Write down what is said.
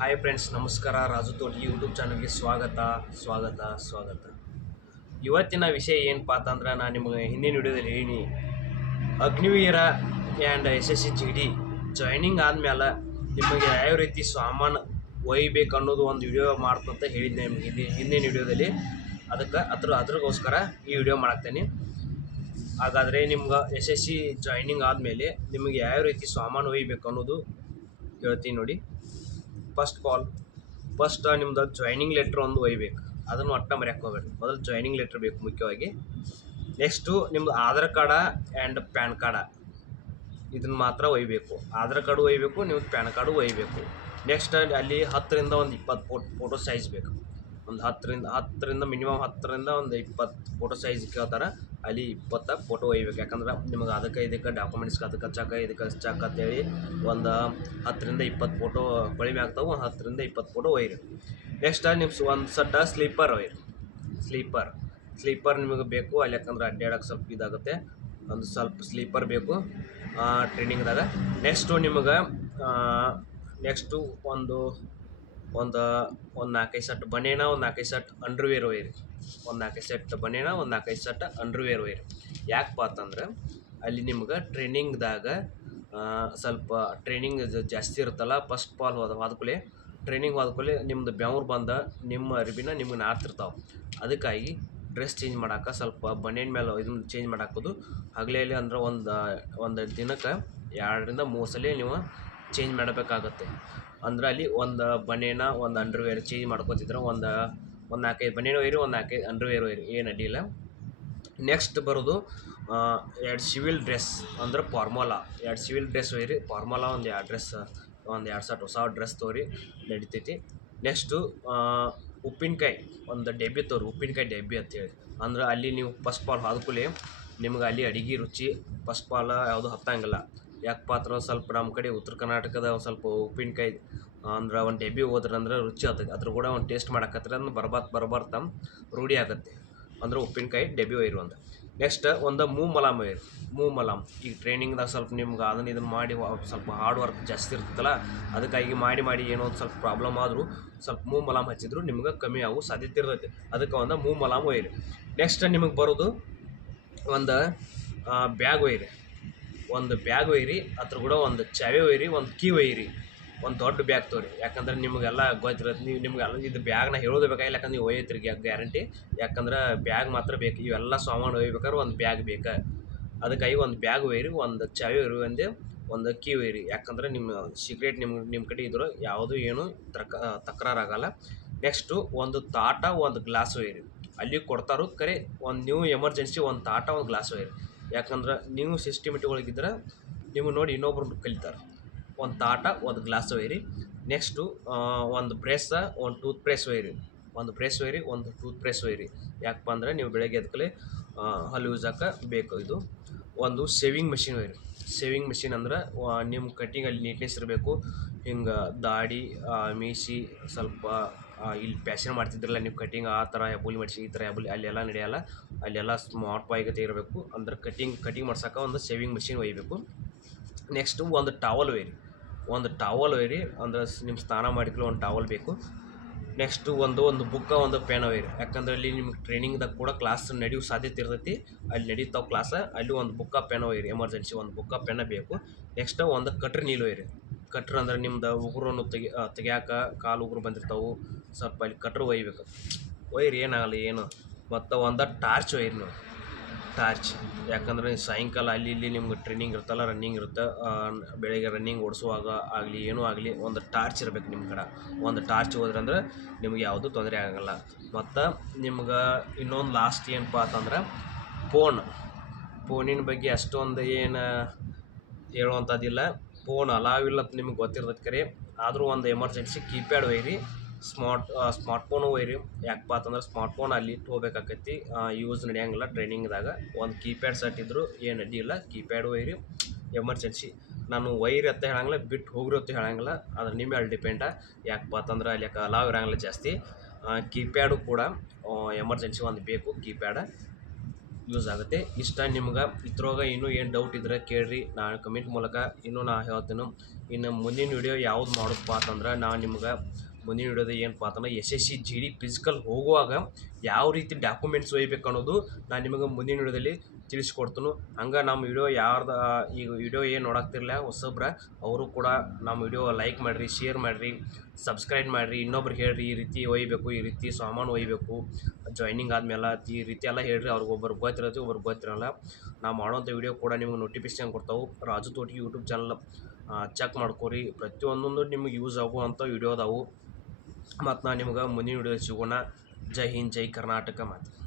Hi friends ನಮಸ್ಕಾರ. Raju Thoti YouTube ಚಾನಲ್ಗೆ ಸ್ವಾಗತ ಸ್ವಾಗತ ಸ್ವಾಗತ. ಇವತ್ತಿನ ವಿಷಯ ಏನಪ್ಪ ಅಂತಂದ್ರೆ ನಾನು ನಿಮಗೆ ಹಿಂದಿನ ವಿಡಿಯೋದಲ್ಲಿ ಹೇಳಿ Agniveer and S S C G D joining ಆದಮೇಲೆ ನಿಮಗೆ ಯಾವ ರೀತಿ ಸಾಮಾನು ಒಯ್ಬೇಕು ಅನ್ನೋದು ಒಂದು ವಿಡಿಯೋ ಮಾಡ್ತಂತ ಹೇಳಿದ್ದೆ ನಿಮಗೆ ಹಿಂದಿನ ಹಿಂದಿನ ವಿಡಿಯೋದಲ್ಲಿ ಅದಕ್ಕೆ ಅದ್ರ, ಅದ್ರಗೋಸ್ಕರ ಈ ವಿಡಿಯೋ ಮಾಡ್ತೇನೆ ಹಾಗಾದರೆ ನಿಮ್ಗೆ ಎಸ್ ಎಸ್ ಸಿ ಜಾಯ್ನಿಂಗ್ ಆದಮೇಲೆ ನಿಮಗೆ ಯಾವ ರೀತಿ ಸಾಮಾನು ಒಯ್ಬೇಕು ಅನ್ನೋದು ಹೇಳ್ತೀನಿ ನೋಡಿ. ಫಸ್ಟ್ ಕಾಲ್ ಫಸ್ಟ್ ನಿಮ್ದು ಜಾಯ್ನಿಂಗ್ ಲೆಟ್ರ್ ಒಂದು ಒಯ್ಬೇಕು. ಅದನ್ನು ಒಟ್ಟ ಮರ್ಯಾಕೆ ಹೋಗ್ಬೇಡಿ ಮೊದಲು ಜಾಯ್ನಿಂಗ್ ಲೆಟ್ರ್ ಬೇಕು ಮುಖ್ಯವಾಗಿ. ನೆಕ್ಸ್ಟು ನಿಮ್ದು Aadhaar card and pan card. ಇದನ್ನು ಮಾತ್ರ ಒಯ್ಬೇಕು. ಆಧಾರ್ ಕಾರ್ಡು ಒಯ್ಬೇಕು, ನಿಮ್ದು ಪ್ಯಾನ್ ಕಾರ್ಡು ಒಯ್ಬೇಕು. ನೆಕ್ಸ್ಟ್ ಅಲ್ಲಿ ಹತ್ತರಿಂದ ಒಂದು ಇಪ್ಪತ್ತು ಫೋಟ್ ಫೋಟೋ ಸೈಜ್ ಬೇಕು. ಒಂದು ಹತ್ತರಿಂದ ಹತ್ತರಿಂದ ಮಿನಿಮಮ್ ಹತ್ತರಿಂದ ಒಂದು ಇಪ್ಪತ್ತು ಫೋಟೋ ಸೈಜ್ ಕೇಳ್ತಾರೆ. ಅಲ್ಲಿ ಇಪ್ಪತ್ತ ಫೋಟೋ ಒಯ್ಬೇಕು. ಯಾಕಂದ್ರೆ ನಿಮಗೆ ಅದಕ್ಕೆ ಇದಕ್ಕೆ ಡಾಕ್ಯುಮೆಂಟ್ಸ್ಗೆ ಅದಕ್ಕೆ ಹಚ್ಚಾಕ ಇದಕ್ಕೆ ಚಕ್ ಅಂತೇಳಿ ಒಂದು ಹತ್ತರಿಂದ ಇಪ್ಪತ್ತು ಫೋಟೋ ಕಡಿಮೆ ಆಗ್ತಾವೆ. ಒಂದು ಹತ್ತರಿಂದ ಇಪ್ಪತ್ತು ಫೋಟೋ ಒಯ್ಯಿರಿ. ನೆಕ್ಸ್ಟ್ ನಿಮ್ಮ ಒಂದು ಸಟ್ಟ ಸ್ಲೀಪರ್ ಒಯ್ಯಿರಿ. ಸ್ಲೀಪರ್ ಸ್ಲೀಪರ್ ನಿಮಗೆ ಬೇಕು. ಅಲ್ಲಿ ಯಾಕಂದ್ರೆ ಅಡ್ಡಾಡೋಕೆ ಸ್ವಲ್ಪ ಇದಾಗುತ್ತೆ. ಒಂದು ಸ್ವಲ್ಪ ಸ್ಲೀಪರ್ ಬೇಕು ಟ್ರೈನಿಂಗ್ದಾಗ ನೆಕ್ಸ್ಟು ನಿಮಗೆ ನೆಕ್ಸ್ಟು ಒಂದು ಒಂದು ಒಂದು ನಾಲ್ಕೈದು ಸೆಟ್ ಬನೇನ ಒಂದು ನಾಲ್ಕೈದು ಸೆಟ್ ಅಂಡರ್ವೇರ್ ಒಯ್ಯಿರಿ ಒಂದು ನಾಲ್ಕೈದು ಸೆಟ್ ಬನೇನ ಒಂದು ನಾಲ್ಕೈದು ಸೆಟ್ ಅಂಡರ್ವೇರ್ ಒಯ್ಯಿರಿ ಯಾಕಪ್ಪ ಅಂತಂದ್ರೆ ಅಲ್ಲಿ ನಿಮ್ಗೆ ಟ್ರೈನಿಂಗ್ದಾಗ ಸ್ವಲ್ಪ ಟ್ರೈನಿಂಗ್ ಜಾಸ್ತಿ ಇರುತ್ತಲ್ಲ, ಫಸ್ಟ್ ಪಾಲ್ ಹೋದ ಹೋದ್ಕೂಲೆ ಟ್ರೈನಿಂಗ್ ಹೋದ್ಕೂಲೆ ನಿಮ್ದು ಬೆವ್ರು ಬಂದ, ನಿಮ್ಮ ಅರಿಬಿನ ನಿಮ್ಗೆ ನಾರ್ತಿರ್ತಾವೆ ಅದಕ್ಕಾಗಿ ಡ್ರೆಸ್ ಚೇಂಜ್ ಮಾಡಕ್ಕೆ ಸ್ವಲ್ಪ ಬನೇನ್ ಮೇಲೆ ಇದನ್ನ ಚೇಂಜ್ ಮಾಡಾಕೋದು. ಹಗಲೇಲಿ ಅಂದ್ರೆ ಒಂದು ಒಂದು ದಿನಕ್ಕೆ ಎರಡರಿಂದ ಮೂರು ಸಲ ನೀವು ಚೇಂಜ್ ಮಾಡಬೇಕಾಗತ್ತೆ. ಅಂದ್ರೆ ಅಲ್ಲಿ ಒಂದು ಬನೇನ ಒಂದು ಅಂಡರ್ವೇರ್ ಚೇಂಜ್ ಮಾಡ್ಕೋತಿದ್ರು. ಒಂದು ಒಂದು ನಾಲ್ಕೈದು ಬನೇನ ಒಯ್ಯಿರಿ ಒಂದು ನಾಲ್ಕೈದು ಅಂಡರ್ವೇರ್ ಒಯ್ಯಿರಿ ಏನು ಅಡ್ಡಿಲ್ಲ ನೆಕ್ಸ್ಟ್ ಬರೋದು ಎರಡು ಸಿವಿಲ್ ಡ್ರೆಸ್ ಅಂದ್ರೆ ಫಾರ್ಮುಲಾ ಎರಡು ಸಿವಿಲ್ ಡ್ರೆಸ್ ಒಯ್ಯಿರಿ ಫಾರ್ಮುಲಾ ಒಂದು ಎರಡು ಡ್ರೆಸ್ ಒಂದು ಎರಡು ಸಾವಿರ ಹೊಸ ಡ್ರೆಸ್ ತೋರಿ ನಡಿತೈತಿ. ನೆಕ್ಸ್ಟು ಉಪ್ಪಿನಕಾಯಿ, ಒಂದು ಡೆಬ್ಬಿ ತೋರಿ, ಉಪ್ಪಿನಕಾಯಿ ಡೆಬ್ಬಿ ಅಂತೇಳಿ. ಅಂದ್ರೆ ಅಲ್ಲಿ ನೀವು ಫಸ್ಟ್ ಪಾಲ್ ಹಾದ್ಕೂಲೆ ನಿಮ್ಗೆ ಅಲ್ಲಿ ಅಡಿಗೆ ರುಚಿ ಫಸ್ಟ್ ಪಾಲ ಯಾವುದು ಹತ್ತಂಗಿಲ್ಲ. ಯಾಕಪ್ಪ ಪಾತ್ರ ಸ್ವಲ್ಪ ನಮ್ಮ ಕಡೆ ಉತ್ತರ ಕರ್ನಾಟಕದ ಸ್ವಲ್ಪ ಉಪ್ಪಿನಕಾಯಿ ಅಂದ್ರೆ ಒಂದು ಡೆಬ್ಬಿ ಹೋದ್ರಂದ್ರೆ ರುಚಿ ಆಗ್ತದೆ ಅದ್ರ ಕೂಡ ಒಂದು ಟೇಸ್ಟ್ ಮಾಡಕತ್ರ ಅಂದ್ರೆ ಬರ್ಬಾರ್ದು ತಮ್ಮ ರೂಢಿ ಆಗುತ್ತೆ. ಅಂದ್ರೆ ಉಪ್ಪಿನಕಾಯಿ ಡೆಬ್ಬಿ ಒಯ್ಯಿರಿ ಅಂತ. ನೆಕ್ಸ್ಟ್ ಒಂದು ಮೂ ಮಲಾಮ್ ಒಯ್ಯಿರಿ ಮೂ ಮಲಾಮ್ ಈಗ ಟ್ರೈನಿಂಗ್ದಾಗ ಸ್ವಲ್ಪ ನಿಮ್ಗೆ ಅದನ್ನ ಇದನ್ನು ಮಾಡಿ ಸ್ವಲ್ಪ ಹಾರ್ಡ್ ವರ್ಕ್ ಜಾಸ್ತಿ ಇರ್ತಲ್ಲ ಅದಕ್ಕಾಗಿ ಮಾಡಿ ಮಾಡಿ ಏನೋ ಒಂದು ಸ್ವಲ್ಪ ಪ್ರಾಬ್ಲಮ್ ಆದರೂ ಸ್ವಲ್ಪ ಮೂ ಮಲಾಮ್ ಹಚ್ಚಿದ್ರು ನಿಮ್ಗೆ ಕಮ್ಮಿ ಆಗೋ ಸಾಧ್ಯತೆ ಇರ್ತೈತೆ. ಅದಕ್ಕೆ ಒಂದು ಮೂ ಮಲಾಮ್ ಒಯ್ಯಿರಿ ನೆಕ್ಸ್ಟ್ ನಿಮಗೆ ಬರೋದು ಒಂದು ಬ್ಯಾಗ್ ಒಯ್ಯಿರಿ ಒಂದು ಬ್ಯಾಗ್ ಒಯ್ಯಿರಿ, ಅದ್ರ ಕೂಡ ಒಂದು ಚಾವಿ ಒಯ್ಯಿರಿ, ಒಂದು ಕೀ ಒಯ್ಯಿರಿ. ಒಂದು ದೊಡ್ಡ ಬ್ಯಾಗ್ ತೊಗೊಳಿ ಯಾಕಂದ್ರೆ ನಿಮಗೆಲ್ಲ ಗೊತ್ತಿರತ್ತೆ, ನೀವು ನಿಮಗೆಲ್ಲ ಇದು ಬ್ಯಾಗ್ನ ಹೇಳೋದು ಬೇಕಾಗಿಲ್ಲ, ಯಾಕಂದ್ರೆ ನೀವು ಒಯ್ಯತ್ರಿ ಗ್ಯಾರಂಟಿ. ಯಾಕಂದ್ರೆ ಬ್ಯಾಗ್ ಮಾತ್ರ ಬೇಕು, ಇವೆಲ್ಲ ಸಾಮಾನು ಒಯ್ಬೇಕಾದ್ರೆ ಒಂದು ಬ್ಯಾಗ್ ಬೇಕು. ಅದಕ್ಕಾಗಿ ಒಂದು ಬ್ಯಾಗ್ ಒಯ್ಯಿರಿ, ಒಂದು ಚಾವಿ ಒಯ್ಯಿರಿ ಒಂದೇ, ಒಂದು ಕೀ ಒಯ್ಯಿರಿ. ಯಾಕಂದ್ರೆ ನಿಮ್ಮ ಸೀಕ್ರೆಟ್ ನಿಮ್ಮ ನಿಮ್ಮ ಕಡೆ ಇದ್ರು ಯಾವುದೂ ಏನು ತಕ ತಕರಾರಾಗಲ್ಲ. ನೆಕ್ಸ್ಟು ಒಂದು ತಾಟ, ಒಂದು ಗ್ಲಾಸ್ ಒಯ್ಯಿರಿ. ಅಲ್ಲಿ ಕೊಡ್ತಾರೋ ಕರೆ, ಒಂದು ನೀವು ಎಮರ್ಜೆನ್ಸಿ ಒಂದು ತಾಟ, ಒಂದು ಗ್ಲಾಸ್ ಒಯ್ಯಿರಿ. ಯಾಕಂದ್ರೆ ನೀವು ಸಿಸ್ಟಮೆಟಿಕ್ ಒಳಗಿದ್ರೆ ನೀವು ನೋಡಿ ಇನ್ನೊಬ್ರು ಕಲಿತಾರೆ. ಒಂದು ತಾಟ, ಒಂದು ಗ್ಲಾಸ್ ಒಯ್ಯಿರಿ ನೆಕ್ಸ್ಟು ಒಂದು ಬ್ರೆಸ್ ಒಂದು ಟೂತ್ ಪ್ರೆಸ್ ಒಯ್ಯಿರಿ ಒಂದು ಪ್ರೆಸ್ ಒಯ್ಯಿರಿ ಒಂದು ಟೂತ್ ಪ್ರೆಸ್ ಒಯ್ಯಿರಿ ಯಾಕಪ್ಪ ಅಂದರೆ ನೀವು ಬೆಳಗ್ಗೆ ಎದ್ಕಲೆ ಹಲ್ಲು ಯೂಸಕ್ಕೆ ಬೇಕು ಇದು. ಒಂದು ಸೇವಿಂಗ್ ಮಷಿನ್ ಒಯ್ಯಿರಿ ಸೇವಿಂಗ್ ಮೆಷಿನ್ ಅಂದ್ರೆ ನಿಮ್ಮ ಕಟ್ಟಿಂಗಲ್ಲಿ ನೀಟ್ನೆಸ್ ಇರಬೇಕು. ಹಿಂಗೆ ದಾಡಿ ಮೀಸಿ ಸ್ವಲ್ಪ ಇಲ್ಲಿ ಪ್ಯಾಷನ್ ಮಾಡ್ತಿದ್ರಲ್ಲ ನೀವು ಕಟಿಂಗ್ ಆ ಥರ ಹೆಬ್ಬುಲಿ ಮಾಡಿಸಿ ಈ ಥರ ಹೆಬ್ಬುಲಿ ಅಲ್ಲೆಲ್ಲ ನಡೆಯಲ್ಲ. ಅಲ್ಲೆಲ್ಲ ಸ್ಮಾರ್ಟ್ ಬಾಯ್ಗತೆ ಇರಬೇಕು. ಅಂದ್ರೆ ಕಟ್ಟಿಂಗ್ ಕಟಿಂಗ್ ಮಾಡ್ಸೋಕೆ ಒಂದು ಶೇವಿಂಗ್ ಮೆಷಿನ್ ಒಯ್ಯಬೇಕು ನೆಕ್ಸ್ಟು ಒಂದು ಟಾವಲ್ ಒಯ್ಯಿರಿ. ಒಂದು ಟಾವಲ್ ಒಯ್ಯಿರಿ. ಅಂದ್ರೆ ನಿಮ್ಮ ಸ್ನಾನ ಮಾಡಿದ್ರು ಒಂದು ಟಾವಲ್ ಬೇಕು. ನೆಕ್ಸ್ಟು ಒಂದು ಒಂದು ಬುಕ್ಕ ಒಂದು ಪೆನ್ ಒಯ್ಯಿರಿ. ಯಾಕಂದ್ರೆ ಅಲ್ಲಿ ನಿಮ್ಗೆ ಟ್ರೈನಿಂಗ್ದಾಗ ಕೂಡ ಕ್ಲಾಸ್ ನಡೆಯೋ ಸಾಧ್ಯತೆ ಇರ್ತೈತಿ. ಅಲ್ಲಿ ನಡೀತಾವೆ ಕ್ಲಾಸ ಅಲ್ಲಿ ಒಂದು ಬುಕ್ಕ ಪೆನ್ ಒಯ್ಯಿರಿ. ಎಮರ್ಜೆನ್ಸಿ ಒಂದು ಬುಕ್ಕ ಪೆನ್ನ ಬೇಕು. ನೆಕ್ಸ್ಟ್ ಒಂದು ಕಟ್ರಿ ನೀಲು ಒಯ್ಯಿರಿ. ಕಟ್ರ್ ಅಂದ್ರೆ ನಿಮ್ದು ಉಗುರನ್ನು ತೆಗಿ ತೆಗಿಯಾಕ ಕಾಲು ಉಗುರು ಬಂದಿರ್ತಾವೆ. ಸ್ವಲ್ಪ ಅಲ್ಲಿ ಕಟ್ರ್ ಒಯ್ಬೇಕು. ಒಯ್ಯಿರಿ ಏನಾಗಲ್ಲ ಏನು. ಮತ್ತು ಒಂದು ಟಾರ್ಚ್ ಒಯ್ಯಿರಿ ನೀವು. ಟಾರ್ಚ್. ಯಾಕಂದ್ರೆ ಸಾಯಂಕಾಲ ಅಲ್ಲಿ ಇಲ್ಲಿ ನಿಮ್ಗೆ ಟ್ರೈನಿಂಗ್ ಇರುತ್ತಲ್ಲ, ರನ್ನಿಂಗ್ ಇರುತ್ತೆ. ಬೆಳಗ್ಗೆ ರನ್ನಿಂಗ್ ಓಡಿಸುವಾಗ ಆಗಲಿ, ಏನೂ ಆಗಲಿ ಒಂದು ಟಾರ್ಚ್ ಇರಬೇಕು ನಿಮ್ಮ ಕಡೆ. ಒಂದು ಟಾರ್ಚ್ ಹೋದ್ರಂದ್ರೆ ನಿಮ್ಗೆ ಯಾವುದೂ ತೊಂದರೆ ಆಗಲ್ಲ ಮತ್ತು ನಿಮ್ಗೆ ಇನ್ನೊಂದು ಲಾಸ್ಟ್ ಏನಪ್ಪ ಅಂತಂದ್ರೆ ಫೋನ್ ಫೋನಿನ ಬಗ್ಗೆ ಅಷ್ಟೊಂದು ಏನು ಹೇಳುವಂಥದ್ದಿಲ್ಲ ಫೋನ್ ಅಲಾವ್ ಇಲ್ಲ ಅಂತ ನಿಮ್ಗೆ ಗೊತ್ತಿರ್ತೈತೆ ಕರೆ. ಆದರೂ ಒಂದು ಎಮರ್ಜೆನ್ಸಿ ಕೀಪ್ಯಾಡ್ ಒಯ್ಯಿರಿ ಸ್ಮಾರ್ಟ್ ಸ್ಮಾರ್ಟ್ ಫೋನು ಒಯ್ಯಿರಿ ಯಾಕಪ್ಪ ಅಂತಂದ್ರೆ ಸ್ಮಾರ್ಟ್ ಫೋನ್ ಅಲ್ಲಿ ಇಟ್ಟು ಹೋಗ್ಬೇಕಾಕೈತಿ ಯೂಸ್ ನಡೆಯಂಗಿಲ್ಲ ಟ್ರೈನಿಂಗ್ದಾಗ. ಒಂದು ಕೀಪ್ಯಾಡ್ ಸೆಟ್ ಇದ್ದರೂ ಏನು ಅಡ್ಡಿಯಿಲ್ಲ ಕೀಪ್ಯಾಡ್ ಒಯ್ಯಿರಿ ಎಮರ್ಜೆನ್ಸಿ ನಾನು ವೈರ್ ಅಂತ ಹೇಳಂಗಿಲ್ಲ ಬಿಟ್ಟು ಹೋಗ್ರಿ ಅಂತ ಹೇಳಂಗಿಲ್ಲ. ಅದ್ರ ನಿಮ್ಮ ಮೇಲೆ ಡಿಪೆಂಡ ಯಾಕಪ್ಪ ಅಂತಂದ್ರೆ ಅಲ್ಲಿ ಅಲಾವ್ ಇರಂಗಿಲ್ಲ ಜಾಸ್ತಿ. ಕೀಪ್ಯಾಡು ಕೂಡ ಎಮರ್ಜೆನ್ಸಿ ಒಂದು ಬೇಕು ಕೀಪ್ಯಾಡ ಯೂಸ್ ಆಗುತ್ತೆ. ಇಷ್ಟ ನಿಮ್ಗೆ, ಇದ್ರೊಳಗೆ ಇನ್ನೂ ಏನು ಡೌಟ್ ಇದ್ರೆ ಕೇಳ್ರಿ. ನಾನು ಕಮೆಂಟ್ ಮೂಲಕ ಇನ್ನೂ ನಾ ಹೇಳ್ತೀನಿ. ಇನ್ನು ಮುಂದಿನ ವಿಡಿಯೋ ಯಾವ್ದು ಮಾಡೋದಪ್ಪ ಅಂತಂದ್ರೆ ನಾನು ನಿಮ್ಗೆ ಮುಂದಿನ ವಿಡಿಯೋದ ಏನಪ್ಪ ಅಂತಂದ್ರೆ S S C G D physical ಹೋಗುವಾಗ ಯಾವ ರೀತಿ ಡಾಕ್ಯುಮೆಂಟ್ಸ್ ಒಯ್ಬೇಕು ಅನ್ನೋದು ನಾನು ನಿಮಗೆ ಮುಂದಿನ ವಿಡಿಯೋದಲ್ಲಿ ತಿಳಿಸ್ಕೊಡ್ತೀನಿ. ಹಂಗೆ ನಮ್ಮ ವಿಡಿಯೋ ಯಾರ್ದು, ಈಗ ವಿಡಿಯೋ ಏನು ನೋಡಾಕ್ತಿರಲ್ಲ ಹೊಸಬ್ರ, ಅವರು ಕೂಡ ನಮ್ಮ ವಿಡಿಯೋ ಲೈಕ್ ಮಾಡಿರಿ ಶೇರ್ ಮಾಡಿರಿ ಸಬ್ಸ್ಕ್ರೈಬ್ ಮಾಡಿರಿ ಇನ್ನೊಬ್ರಿಗೆ ಹೇಳ್ರಿ ಈ ರೀತಿ ಒಯ್ಬೇಕು, ಈ ರೀತಿ ಸಾಮಾನು ಒಯ್ಬೇಕು ಜಾಯ್ನಿಂಗ್ ಆದಮೇಲೆ ಈ ರೀತಿ ಎಲ್ಲ ಹೇಳ್ರಿ, ಅವ್ರಿಗೆ ಒಬ್ಬರು ಗೊತ್ತಿರೋದು ಒಬ್ರು ಗೊತ್ತಿರಲ್ಲ. ನಾವು ಮಾಡುವಂಥ ವಿಡಿಯೋ ಕೂಡ ನಿಮ್ಗೆ ನೋಟಿಫಿಕೇಶನ್ ಕೊಡ್ತಾವೆ. Raju Thoti YouTube channel check ಮಾಡ್ಕೊರಿ. ಪ್ರತಿಯೊಂದೊಂದು ನಿಮ್ಗೆ ಯೂಸ್ ಆಗುವಂಥ ವಿಡಿಯೋ ಅದಾವು. ಮತ್ತು ನಾನು ನಿಮ್ಗೆ ಮುಂದಿನ ವಿಡಿಯೋ ಸಿಗೋಣ. ಜೈ ಹಿಂದ್ ಜೈ ಕರ್ನಾಟಕ ಮಾತು.